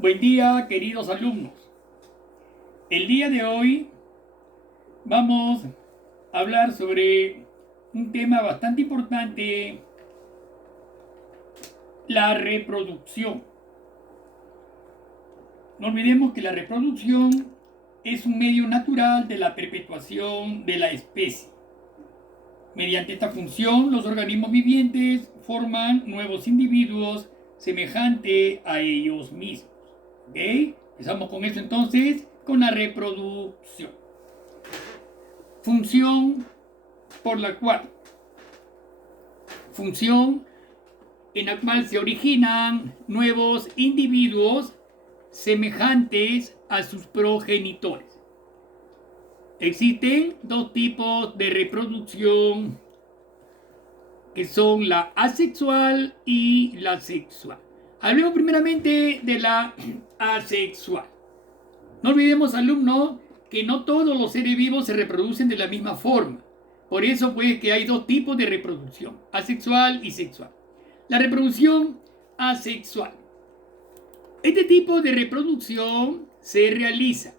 Buen día, queridos alumnos. El día de hoy vamos a hablar sobre un tema bastante importante, la reproducción. No olvidemos que la reproducción es un medio natural de la perpetuación de la especie. Mediante esta función, los organismos vivientes forman nuevos individuos semejantes a ellos mismos. ¿Ok? Empezamos con eso entonces, con la reproducción. Función en la cual se originan nuevos individuos semejantes a sus progenitores. Existen dos tipos de reproducción que son la asexual y la sexual. Hablemos primeramente de la asexual. No olvidemos, alumnos, que no todos los seres vivos se reproducen de la misma forma. Por eso, pues, que hay dos tipos de reproducción, asexual y sexual. La reproducción asexual. Este tipo de reproducción se realiza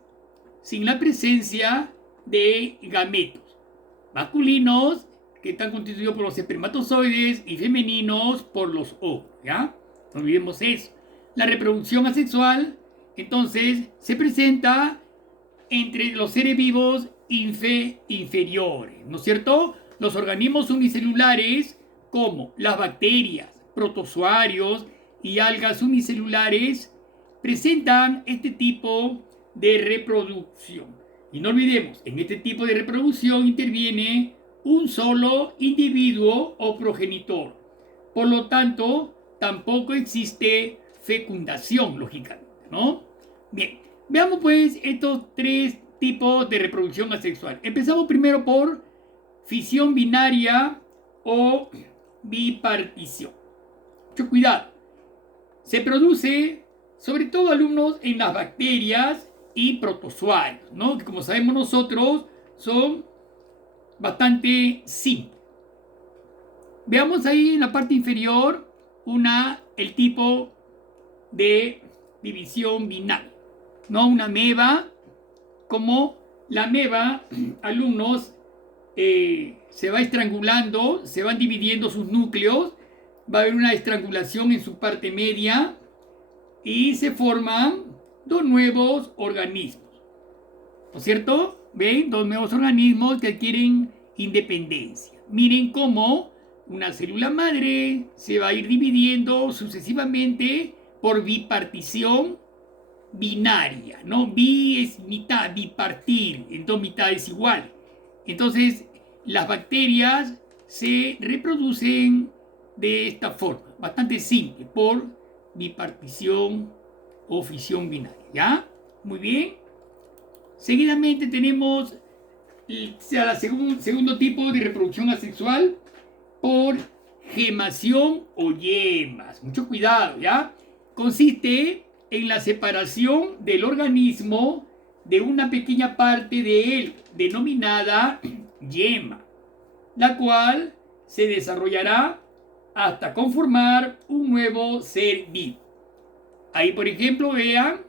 sin la presencia de gametos masculinos, que están constituidos por los espermatozoides, y femeninos por los óvulos, ¿ya? No olvidemos eso. La reproducción asexual, entonces, se presenta entre los seres vivos inferiores, ¿no es cierto? Los organismos unicelulares, como las bacterias, protozoarios y algas unicelulares, presentan este tipo de reproducción. Y no olvidemos, en este tipo de reproducción interviene un solo individuo o progenitor. Por lo tanto, tampoco existe fecundación, lógicamente, ¿no? Bien, veamos pues estos tres tipos de reproducción asexual. Empezamos primero por fisión binaria o bipartición. Mucho cuidado. Se produce, sobre todo, alumnos, en las bacterias y protozoarios, ¿no? Que, como sabemos nosotros, son bastante simples. Veamos ahí en la parte inferior el tipo de división binaria, ¿no? Una ameba, como la ameba, alumnos, se va estrangulando, se van dividiendo sus núcleos, va a haber una estrangulación en su parte media y se forman dos nuevos organismos, ¿no es cierto? ¿Ven? Dos nuevos organismos que adquieren independencia. Miren cómo una célula madre se va a ir dividiendo sucesivamente por bipartición binaria, ¿no? Bi es mitad, bipartir, en dos mitades iguales. Entonces, las bacterias se reproducen de esta forma, bastante simple, por bipartición o fisión binaria, ¿ya? Muy bien. Seguidamente tenemos el segundo tipo de reproducción asexual por gemación o yemas. Mucho cuidado, ¿ya? Consiste en la separación del organismo de una pequeña parte de él, denominada yema, la cual se desarrollará hasta conformar un nuevo ser vivo. Ahí, por ejemplo, vean,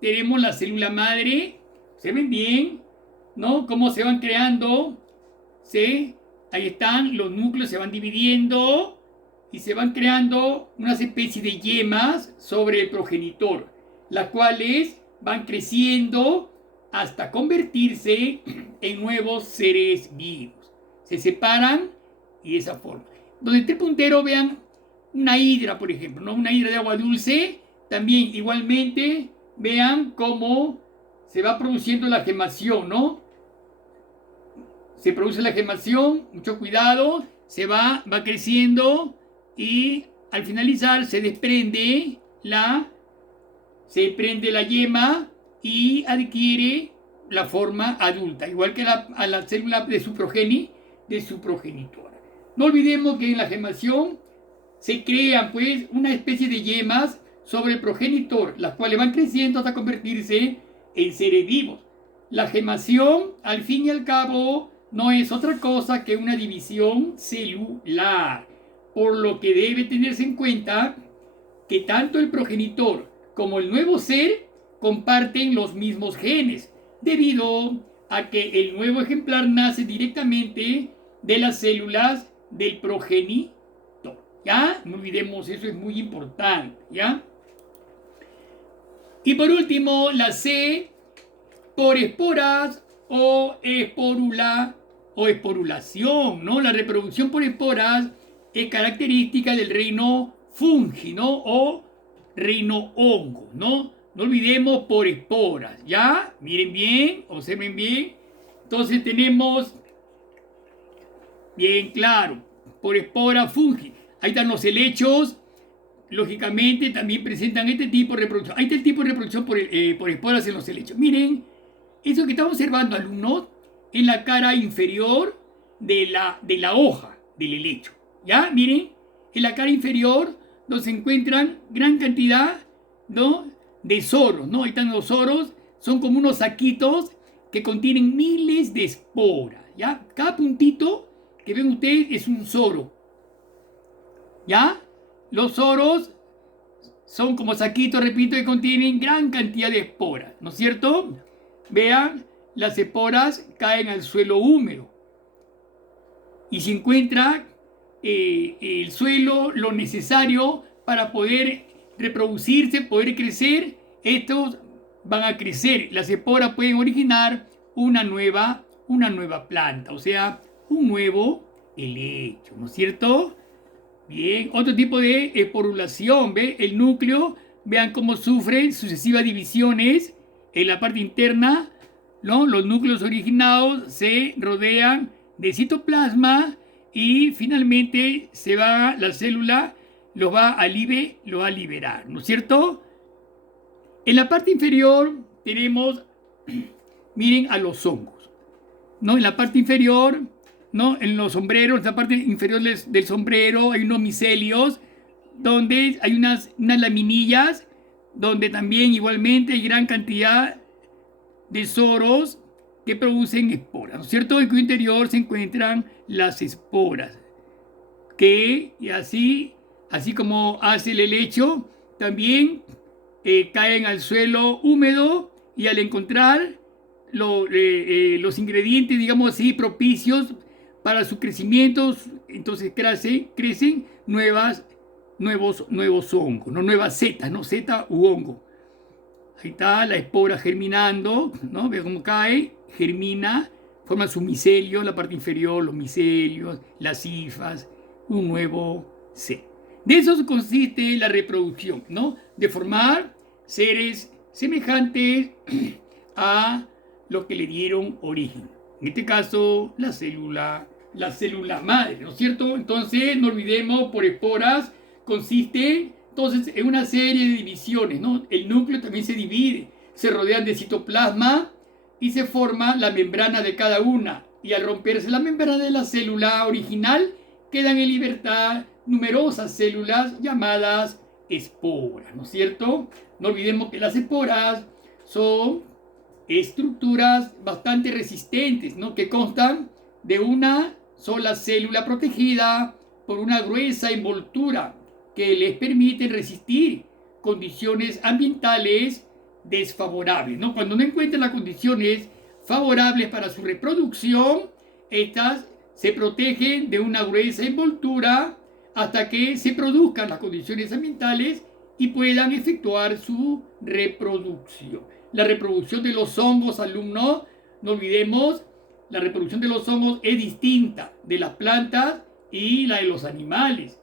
tenemos la célula madre. ¿Se ven bien? ¿No? Cómo se van creando. ¿Sí? Ahí están, los núcleos se van dividiendo y se van creando unas especies de yemas sobre el progenitor, las cuales van creciendo hasta convertirse en nuevos seres vivos. Se separan y de esa forma. Donde esté el puntero, vean una hidra, por ejemplo, ¿no? Una hidra de agua dulce. También igualmente vean cómo se va produciendo la gemación, ¿no? Se produce la gemación, mucho cuidado, va creciendo y al finalizar se desprende la yema y adquiere la forma adulta, igual que a la célula de su progenitora. No olvidemos que en la gemación se crean pues una especie de yemas sobre el progenitor, las cuales van creciendo hasta convertirse en seres vivos. La gemación, al fin y al cabo, no es otra cosa que una división celular, por lo que debe tenerse en cuenta que tanto el progenitor como el nuevo ser comparten los mismos genes, debido a que el nuevo ejemplar nace directamente de las células del progenitor. ¿Ya? No olvidemos, eso es muy importante. ¿Ya? Y por último, la C, por esporas o esporulación, ¿no? La reproducción por esporas es característica del reino fungi, ¿no? O reino hongo, ¿no? No olvidemos por esporas, ¿ya? Miren bien, observen bien. Entonces tenemos, bien claro, por espora fungi. Ahí están los helechos, lógicamente también presentan este tipo de reproducción. Ahí está el tipo de reproducción por esporas en los helechos. Miren, eso que estamos observando, alumnos, es la cara inferior de la hoja del helecho. ¿Ya? Miren, en la cara inferior donde se encuentran gran cantidad, ¿no?, de soros, ¿no? Ahí están los soros, son como unos saquitos que contienen miles de esporas, ¿ya? Cada puntito que ven ustedes es un soro, ¿ya? Los soros son como saquitos, repito, que contienen gran cantidad de esporas, ¿no es cierto? Vean, las esporas caen al suelo húmedo y se encuentra el suelo lo necesario para poder reproducirse, poder crecer. Estos van a crecer. Las esporas pueden originar una nueva planta, o sea, un nuevo helecho, ¿no es cierto? Bien, otro tipo de esporulación, ¿ve? El núcleo, vean cómo sufre sucesivas divisiones en la parte interna, ¿no? Los núcleos originados se rodean de citoplasma y finalmente la célula lo va a liberar, ¿no es cierto? En la parte inferior tenemos, miren, a los hongos, ¿no? En la parte inferior, ¿no?, en los sombreros, en la parte inferior del sombrero hay unos micelios donde hay unas laminillas donde también igualmente hay gran cantidad de soros que producen esporas, ¿no es cierto? En cuyo interior se encuentran las esporas, que así como hace el helecho, también caen al suelo húmedo y al encontrar los ingredientes, digamos así, propicios para su crecimiento, entonces crecen nuevos hongos, ¿no? Nuevas setas, ¿no? Seta u hongo. Ahí está la espora germinando, ¿no? Ve cómo cae, germina, forma su micelio, la parte inferior, los micelios, las hifas, un nuevo ser. De eso consiste la reproducción, ¿no? De formar seres semejantes a los que le dieron origen. En este caso, la célula madre, ¿no es cierto? Entonces, no olvidemos, por esporas consiste entonces en una serie de divisiones, ¿no? El núcleo también se divide, se rodean de citoplasma y se forma la membrana de cada una. Y al romperse la membrana de la célula original, quedan en libertad numerosas células llamadas esporas, ¿no es cierto? No olvidemos que las esporas son estructuras bastante resistentes, ¿no?, que constan de una sola célula protegida por una gruesa envoltura que les permite resistir condiciones ambientales desfavorables, ¿no? Cuando no encuentran las condiciones favorables para su reproducción, estas se protegen de una gruesa envoltura hasta que se produzcan las condiciones ambientales y puedan efectuar su reproducción. La reproducción de los hongos, alumnos, no olvidemos, la reproducción de los hongos es distinta de las plantas y la de los animales.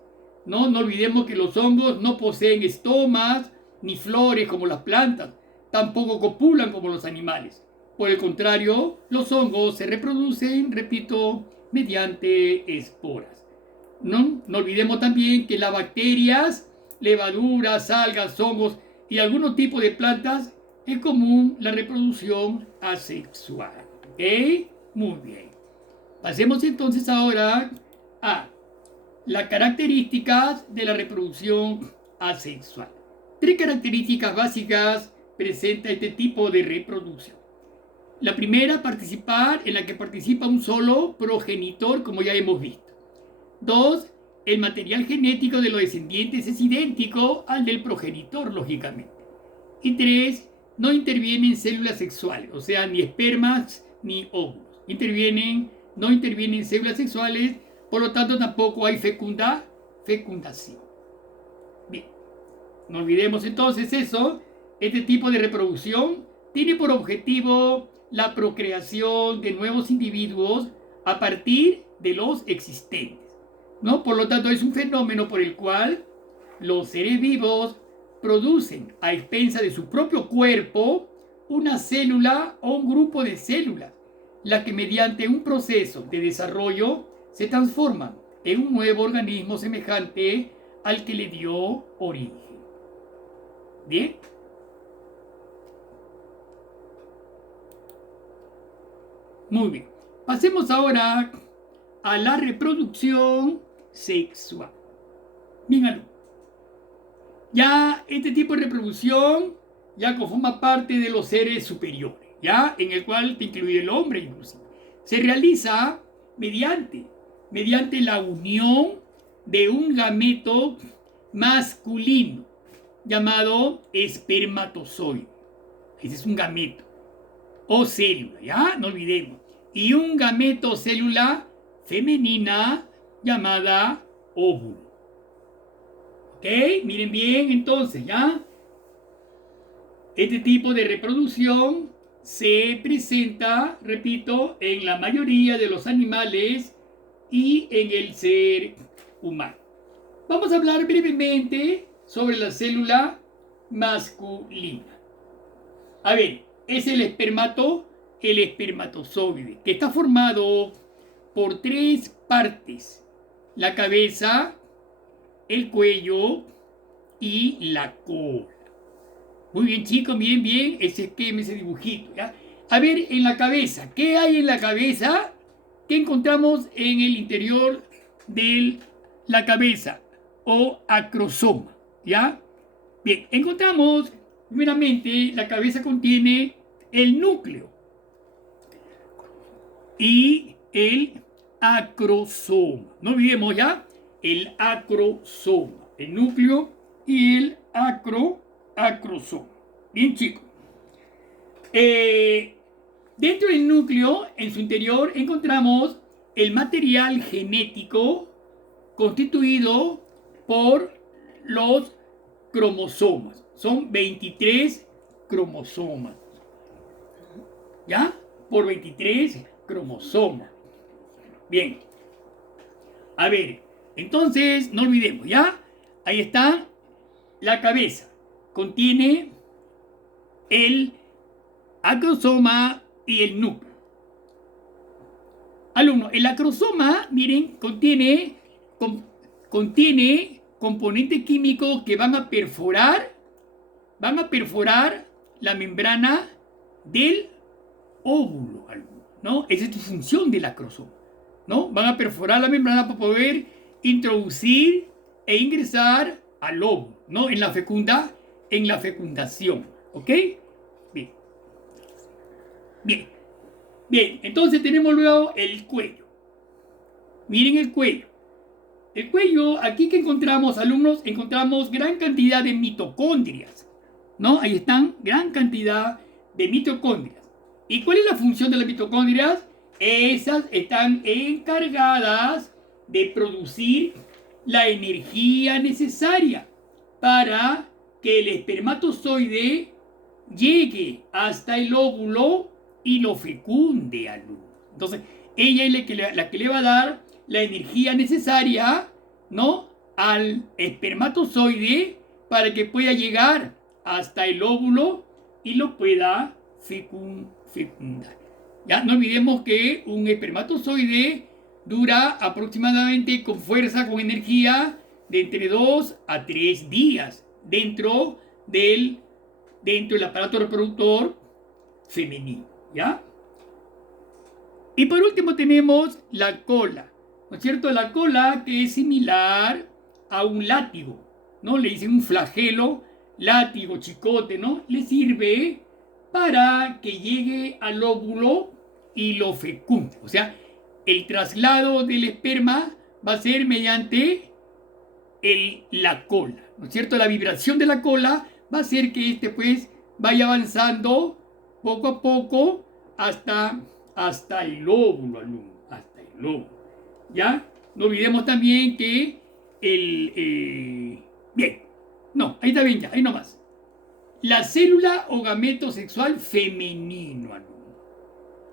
No olvidemos que los hongos no poseen estomas ni flores como las plantas, tampoco copulan como los animales. Por el contrario, los hongos se reproducen, repito, mediante esporas. No olvidemos también que las bacterias, levaduras, algas, hongos y algunos tipos de plantas es común la reproducción asexual. ¿Ok? Muy bien. Pasemos entonces ahora a las características de la reproducción asexual. 3 características básicas presenta este tipo de reproducción. La primera, participar, en la que participa un solo progenitor, como ya hemos visto. 2, el material genético de los descendientes es idéntico al del progenitor, lógicamente. Y 3, no intervienen células sexuales, o sea, ni espermas ni óvulos. No intervienen células sexuales, por lo tanto tampoco hay fecundación. Bien, no olvidemos entonces eso. Este tipo de reproducción tiene por objetivo la procreación de nuevos individuos a partir de los existentes, ¿no? Por lo tanto, es un fenómeno por el cual los seres vivos producen a expensa de su propio cuerpo una célula o un grupo de células, la que mediante un proceso de desarrollo se transforman en un nuevo organismo semejante al que le dio origen. ¿Bien? Muy bien. Pasemos ahora a la reproducción sexual. Bien, alumnos. Ya este tipo de reproducción ya forma parte de los seres superiores, ya en el cual te incluye el hombre inclusive. Se realiza mediante la unión de un gameto masculino llamado espermatozoide. Ese es un gameto o célula, ya no olvidemos. Y un gameto célula femenina llamada óvulo. ¿Ok? Miren bien, entonces, ¿ya? Este tipo de reproducción se presenta, repito, en la mayoría de los animales y en el ser humano. Vamos a hablar brevemente sobre la célula masculina. A ver, es el espermatozoide, que está formado por 3 partes: la cabeza, el cuello y la cola. Muy bien, chicos, bien, ese esquema, ese dibujito, ¿ya? A ver, en la cabeza, ¿qué hay en la cabeza? ¿Qué encontramos en el interior de la cabeza? O acrosoma, ¿ya? Bien, encontramos, primeramente, la cabeza contiene el núcleo y el acrosoma. No olvidemos ya el acrosoma, el núcleo y el acrosoma. Bien, chicos. Dentro del núcleo, en su interior, encontramos el material genético constituido por los cromosomas. Son 23 cromosomas. ¿Ya? Por 23 cromosomas. Bien. A ver, entonces, no olvidemos, ¿ya? Ahí está la cabeza. Contiene el acrosoma y el núcleo. Alumno, el acrosoma, miren, contiene componentes químicos que van a perforar la membrana del óvulo, ¿no? Esa es tu función del acrosoma, ¿no? Van a perforar la membrana para poder introducir e ingresar al óvulo, ¿no? En la fecundación, ¿ok? Bien, entonces tenemos luego el cuello. Miren el cuello. El cuello, aquí que encontramos, alumnos, encontramos gran cantidad de mitocondrias, ¿no? Ahí están, gran cantidad de mitocondrias. ¿Y cuál es la función de las mitocondrias? Esas están encargadas de producir la energía necesaria para que el espermatozoide llegue hasta el óvulo y lo fecunde, alumno. Entonces, ella es la que le va a dar la energía necesaria, ¿no?, al espermatozoide para que pueda llegar hasta el óvulo y lo pueda fecundar. Ya no olvidemos que un espermatozoide dura aproximadamente, con fuerza, con energía, de entre 2 a 3 días dentro del aparato reproductor femenino, ¿ya? Y por último tenemos la cola, ¿no es cierto? La cola, que es similar a un látigo, ¿no? Le dicen un flagelo, látigo, chicote, ¿no? Le sirve para que llegue al óvulo y lo fecunde. O sea, el traslado del esperma va a ser mediante la cola, ¿no es cierto? La vibración de la cola va a hacer que este pues vaya avanzando poco a poco hasta el óvulo, alumno, hasta el óvulo. ¿Ya? No olvidemos también que bien, no, ahí está bien ya, ahí nomás. La célula o gameto sexual femenino, alumno.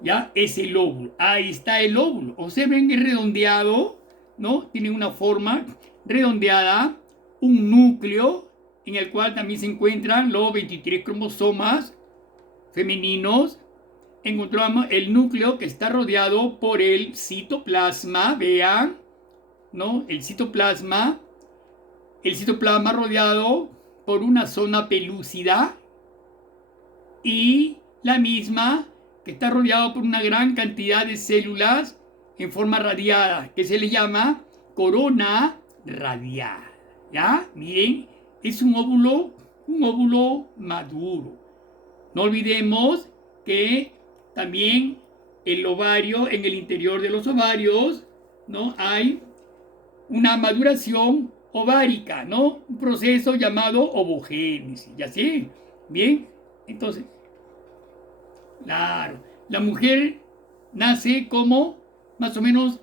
¿Ya? Es el óvulo. Ahí está el óvulo. Observen, es redondeado, ¿no? Tiene una forma redondeada, un núcleo en el cual también se encuentran los 23 cromosomas femeninos. Encontramos el núcleo que está rodeado por el citoplasma, vean, ¿no? El citoplasma rodeado por una zona pelúcida y la misma que está rodeado por una gran cantidad de células en forma radiada, que se le llama corona radial. ¿Ya? Miren, es un óvulo maduro. No olvidemos que también el ovario, en el interior de los ovarios, ¿no? Hay una maduración ovárica, ¿no? Un proceso llamado ovogénesis, ¿ya sé? Bien, entonces, claro, la mujer nace como más o menos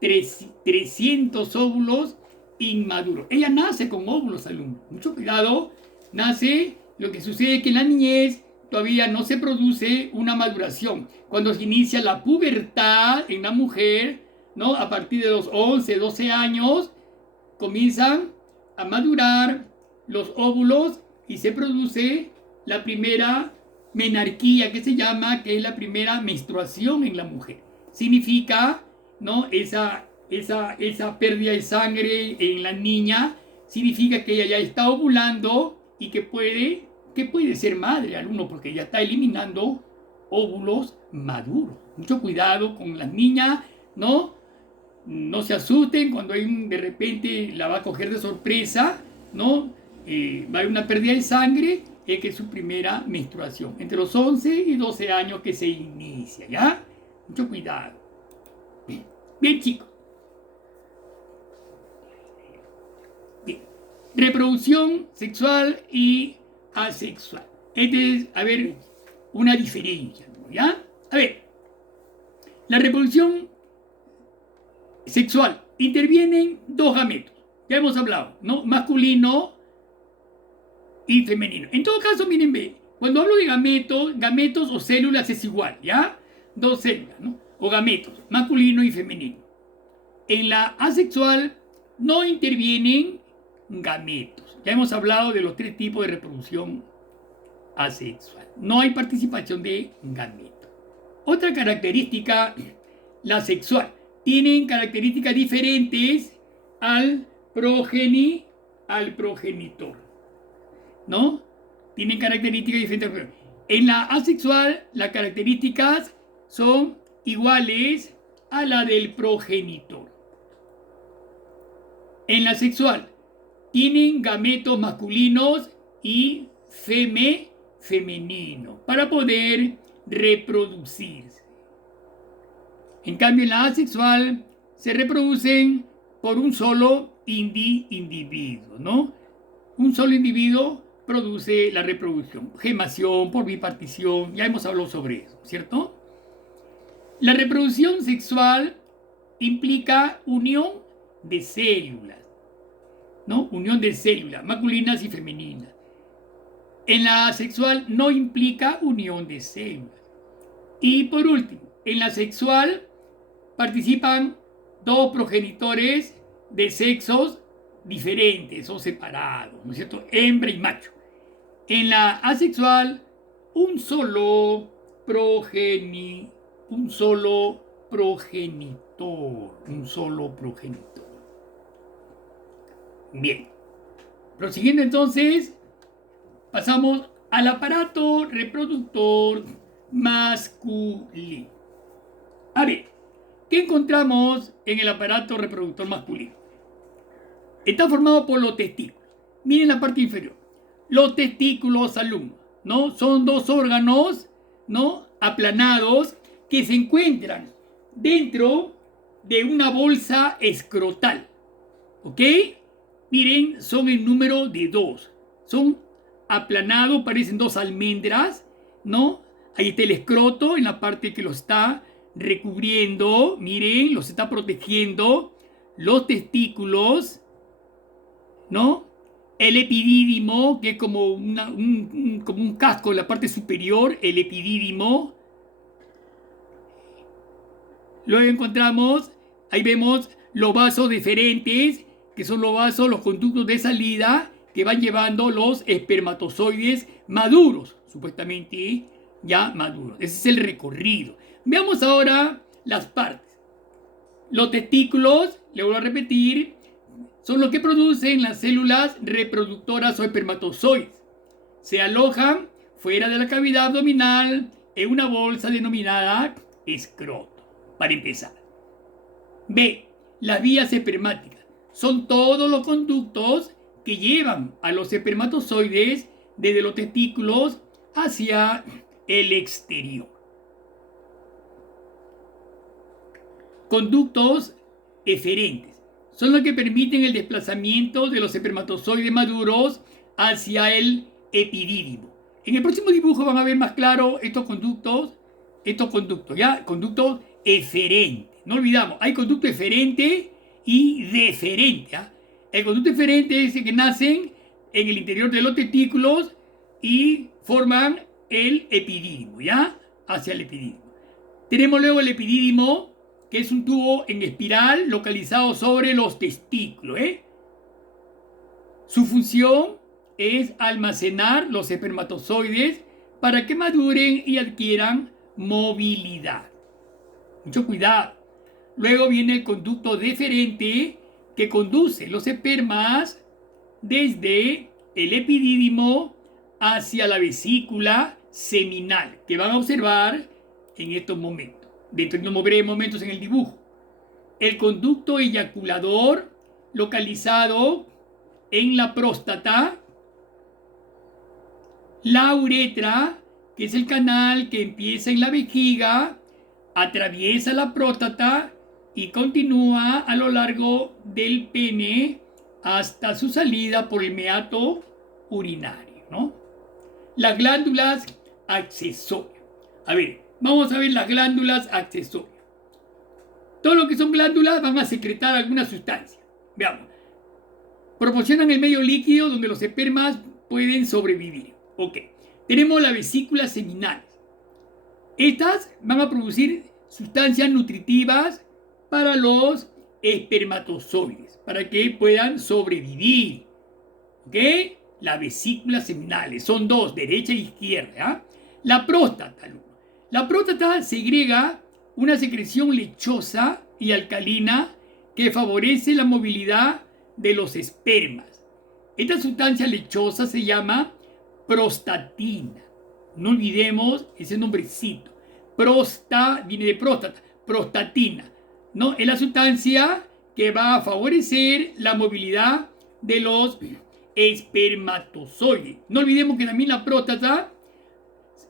300 óvulos inmaduros. Ella nace con óvulos, alumno. Mucho cuidado, nace, lo que sucede es que en la niñez todavía no se produce una maduración. Cuando se inicia la pubertad en la mujer, ¿no? A partir de los 11, 12 años, comienzan a madurar los óvulos y se produce la primera menarquía que se llama, que es la primera menstruación en la mujer. Significa, ¿no? Esa pérdida de sangre en la niña significa que ella ya está ovulando y que puede ser madre, alumno, porque ya está eliminando óvulos maduros. Mucho cuidado con las niñas, ¿no? No se asusten cuando de repente la va a coger de sorpresa, ¿no? Va a haber una pérdida de sangre, es que es su primera menstruación, entre los 11 y 12 años que se inicia, ¿ya? Mucho cuidado. Bien, chicos. Bien. Reproducción sexual y asexual. Es, a ver, una diferencia, ¿ya? A ver, la reproducción sexual, intervienen dos gametos, ya hemos hablado, ¿no? Masculino y femenino. En todo caso, miren, ve, cuando hablo de gametos o células es igual, ¿ya? Dos células, ¿no? O gametos, masculino y femenino. En la asexual no intervienen gametos. Ya hemos hablado de los 3 tipos de reproducción asexual. No hay participación de gametos. Otra característica, la sexual. Tienen características diferentes al progenitor, ¿no? Tienen características diferentes. En la asexual, las características son iguales a la del progenitor. En la sexual, tienen gametos masculinos y femeninos para poder reproducirse. En cambio, en la asexual se reproducen por un solo individuo, ¿no? Un solo individuo produce la reproducción, gemación, por bipartición, ya hemos hablado sobre eso, ¿cierto? La reproducción sexual implica unión de células, ¿no? Unión de células masculinas y femeninas. En la asexual no implica unión de células. Y por último, en la sexual participan 2 progenitores de sexos diferentes o separados, ¿no es cierto? Hembra y macho. En la asexual, un solo progenitor. Bien. Prosiguiendo entonces, pasamos al aparato reproductor masculino. A ver, ¿qué encontramos en el aparato reproductor masculino? Está formado por los testículos. Miren la parte inferior. Los testículos, alumnos, ¿no? Son 2 órganos, ¿no? Aplanados que se encuentran dentro de una bolsa escrotal. ¿Ok? miren, son en número de 2. Son aplanados, parecen dos almendras, ¿no? Ahí está el escroto en la parte que lo está recubriendo, miren, los está protegiendo. Los testículos, ¿no? El epidídimo, que es como, como un casco en la parte superior, el epidídimo. Luego encontramos, ahí vemos los vasos deferentes, que son los vasos, los conductos de salida que van llevando los espermatozoides maduros, supuestamente ya maduros. Ese es el recorrido. Veamos ahora las partes. Los testículos, le vuelvo a repetir, son los que producen las células reproductoras o espermatozoides. Se alojan fuera de la cavidad abdominal en una bolsa denominada escroto. Para empezar. B. Las vías espermáticas. Son todos los conductos que llevan a los espermatozoides desde los testículos hacia el exterior. Conductos eferentes. Son los que permiten el desplazamiento de los espermatozoides maduros hacia el epidídimo. En el próximo dibujo van a ver más claro estos conductos, ¿ya? Conductos eferentes. No olvidamos, hay conducto eferente y deferente. ¿Ah? El conducto eferente es el que nacen en el interior de los testículos y forman el epidídimo, ¿ya? Hacia el epidídimo. Tenemos luego el epidídimo, que es un tubo en espiral localizado sobre los testículos. Su función es almacenar los espermatozoides para que maduren y adquieran movilidad. Mucho cuidado. Luego viene el conducto deferente, que conduce los espermas desde el epidídimo hacia la vesícula seminal, que van a observar en estos momentos, dentro de unos breves momentos en el dibujo. El conducto eyaculador, localizado en la próstata. La uretra, que es el canal que empieza en la vejiga, atraviesa la próstata y continúa a lo largo del pene hasta su salida por el meato urinario, ¿no? Las glándulas accesorias. A ver, vamos a ver las glándulas accesorias. Todo lo que son glándulas van a secretar alguna sustancia. Veamos. Proporcionan el medio líquido donde los espermas pueden sobrevivir. Ok. Tenemos las vesículas seminales. Estas van a producir sustancias nutritivas para los espermatozoides, para que puedan sobrevivir. ¿Ok? Las vesículas seminales son dos, derecha e izquierda. ¿Eh? La próstata. La próstata segrega una secreción lechosa y alcalina que favorece la movilidad de los espermas. Esta sustancia lechosa se llama prostatina. No olvidemos ese nombrecito. Viene de próstata, prostatina. ¿No? Es la sustancia que va a favorecer la movilidad de los espermatozoides. No olvidemos que también la próstata,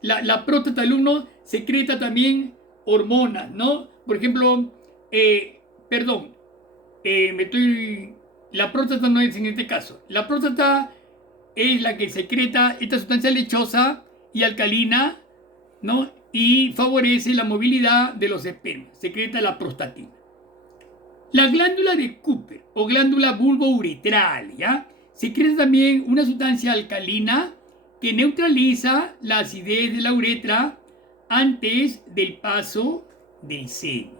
la próstata del alumno secreta también hormonas, ¿no? Por ejemplo, la próstata no es en este caso. La próstata es la que secreta esta sustancia lechosa y alcalina, ¿no? Y favorece la movilidad de los espermas. Secreta la prostatina. La glándula de Cooper o glándula bulbouretral, ¿ya? Secreta también una sustancia alcalina que neutraliza la acidez de la uretra antes del paso del seno.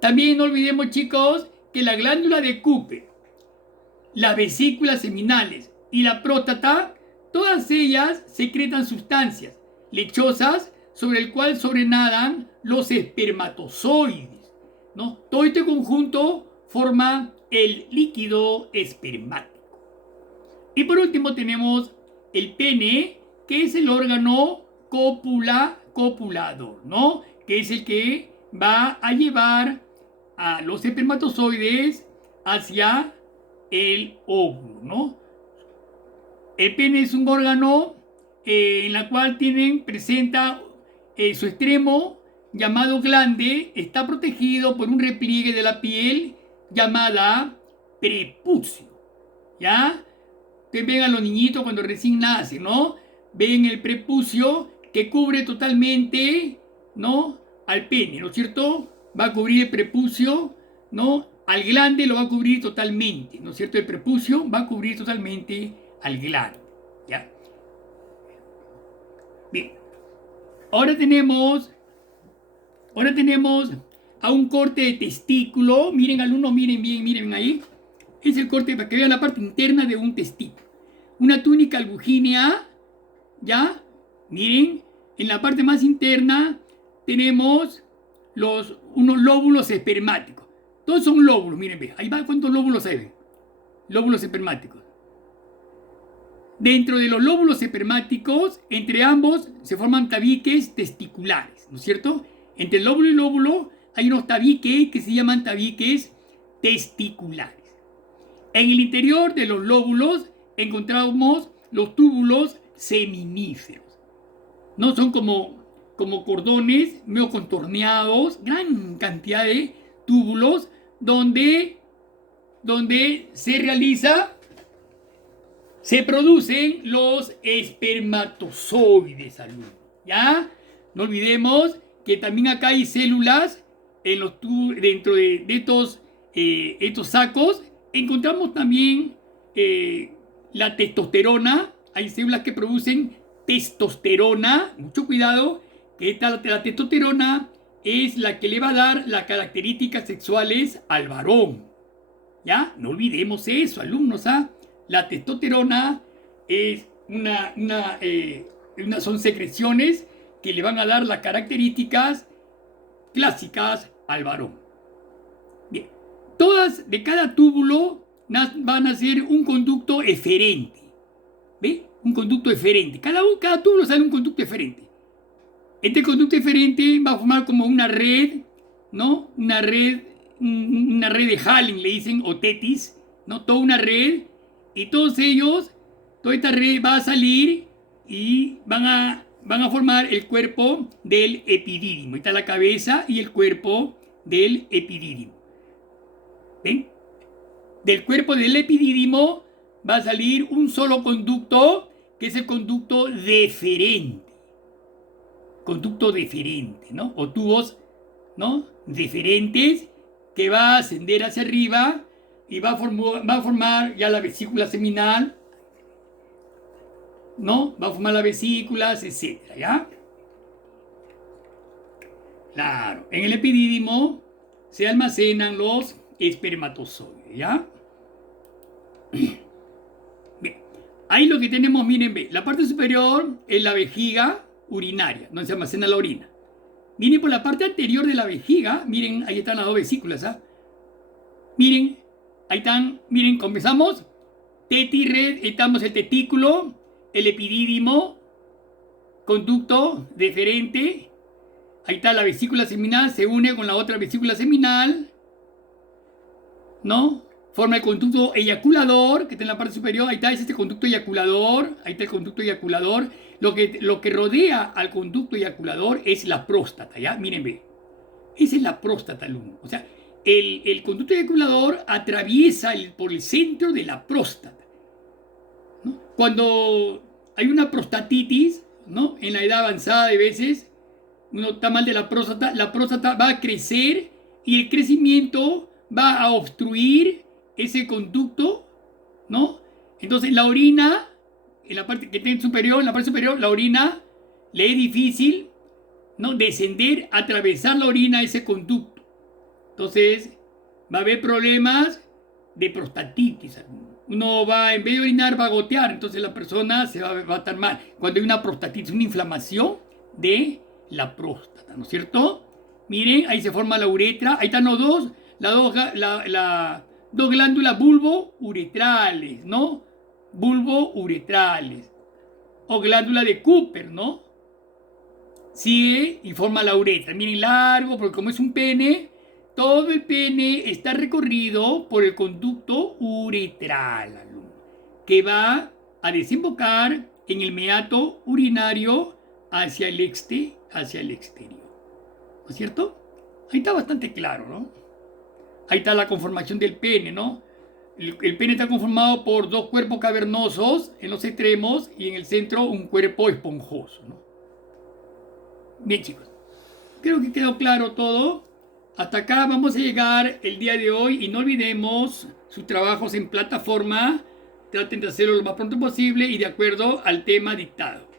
También no olvidemos, chicos, que la glándula de Cooper, las vesículas seminales y la próstata, todas ellas secretan sustancias lechosas sobre el cual sobrenadan los espermatozoides, ¿no? Todo este conjunto forma el líquido espermático. Y por último tenemos el pene, que es el órgano copulador, ¿no? Que es el que va a llevar a los espermatozoides hacia el óvulo, ¿no? El pene es un órgano en la cual presenta su extremo llamado glande, está protegido por un repliegue de la piel llamada prepucio, ¿ya? Ustedes ven a los niñitos cuando recién nacen, ¿no? Ven el prepucio que cubre totalmente, ¿no? Al pene, ¿no es cierto? Va a cubrir el prepucio, ¿no? Al glande lo va a cubrir totalmente, ¿no es cierto? El prepucio va a cubrir totalmente al glande, ¿ya? Bien. Ahora tenemos a un corte de testículo. Miren, alumnos, miren bien, miren ahí. Es el corte para que vean la parte interna de un testículo. Una túnica albugínea, ¿ya? Miren, en la parte más interna tenemos unos lóbulos espermáticos. Todos son lóbulos, miren, ve. Ahí va, ¿cuántos lóbulos hay? Lóbulos espermáticos. Dentro de los lóbulos espermáticos, entre ambos se forman tabiques testiculares, ¿no es cierto? Entre el lóbulo y lóbulo hay unos tabiques que se llaman tabiques testiculares. En el interior de los lóbulos encontramos los túbulos seminíferos. No son como cordones medio contorneados, gran cantidad de túbulos donde se producen los espermatozoides, alumnos. ¿Ya? No olvidemos que también acá hay células dentro de estos sacos. Encontramos también la testosterona. Hay células que producen testosterona. Mucho cuidado, que la testosterona es la que le va a dar las características sexuales al varón. ¿Ya? No olvidemos eso, alumnos, ¿ah? La testosterona es son secreciones que le van a dar las características clásicas al varón. Bien, de cada túbulo van a ser un conducto eferente. ¿Ve? Un conducto eferente. Cada túbulo sale un conducto eferente. Este conducto eferente va a formar como una red, ¿no? Una red de Hallen, le dicen, o tetis, ¿no? Toda una red. Y toda esta red va a salir y van a formar el cuerpo del epidídimo. Ahí está la cabeza y el cuerpo del epidídimo. ¿Ven? Del cuerpo del epidídimo va a salir un solo conducto, que es el conducto deferente. Conducto deferente, ¿no? O tubos, ¿no? Deferentes, que va a ascender hacia arriba y va a formar ya la vesícula seminal, ¿no? Va a formar las vesículas, etcétera, ¿ya? Claro, en el epidídimo se almacenan los espermatozoides, ¿ya? Bien, ahí lo que tenemos, miren, ve, la parte superior es la vejiga urinaria, donde se almacena la orina. Miren por la parte anterior de la vejiga, miren, ahí están las dos vesículas, ¿ah? Miren, ahí están, miren, comenzamos. Red, estamos el testículo, el epidídimo, conducto deferente. Ahí está la vesícula seminal, se une con la otra vesícula seminal, ¿no? Forma el conducto eyaculador, que está en la parte superior. Ahí está, es este conducto eyaculador. Ahí está el conducto eyaculador. Lo que rodea al conducto eyaculador es la próstata, ¿ya? Miren, ve. Esa es la próstata, alumno. O sea, el conducto eyaculador atraviesa por el centro de la próstata, ¿no? Cuando hay una prostatitis, ¿no? En la edad avanzada de veces, uno está mal de la próstata va a crecer y el crecimiento va a obstruir ese conducto, ¿no? Entonces la orina, en la parte superior, la orina le es difícil, ¿no? Descender, atravesar la orina ese conducto. Entonces va a haber problemas de prostatitis. Uno va, en vez de orinar, va a gotear, entonces la persona va a estar mal. Cuando hay una prostatitis, una inflamación de la próstata, ¿no es cierto? Miren, ahí se forma la uretra, ahí están las dos glándulas bulbo-uretrales, ¿no? Bulbo-uretrales. O glándula de Cooper, ¿no? Sigue y forma la uretra. Miren, largo, porque como es un pene, todo el pene está recorrido por el conducto uretral, que va a desembocar en el meato urinario hacia el exterior. ¿No es cierto? Ahí está bastante claro, ¿no? Ahí está la conformación del pene, ¿no? El pene está conformado por dos cuerpos cavernosos en los extremos y en el centro un cuerpo esponjoso, ¿no? Bien, chicos, creo que quedó claro todo. Hasta acá vamos a llegar el día de hoy y no olvidemos sus trabajos en plataforma. Traten de hacerlo lo más pronto posible y de acuerdo al tema dictado.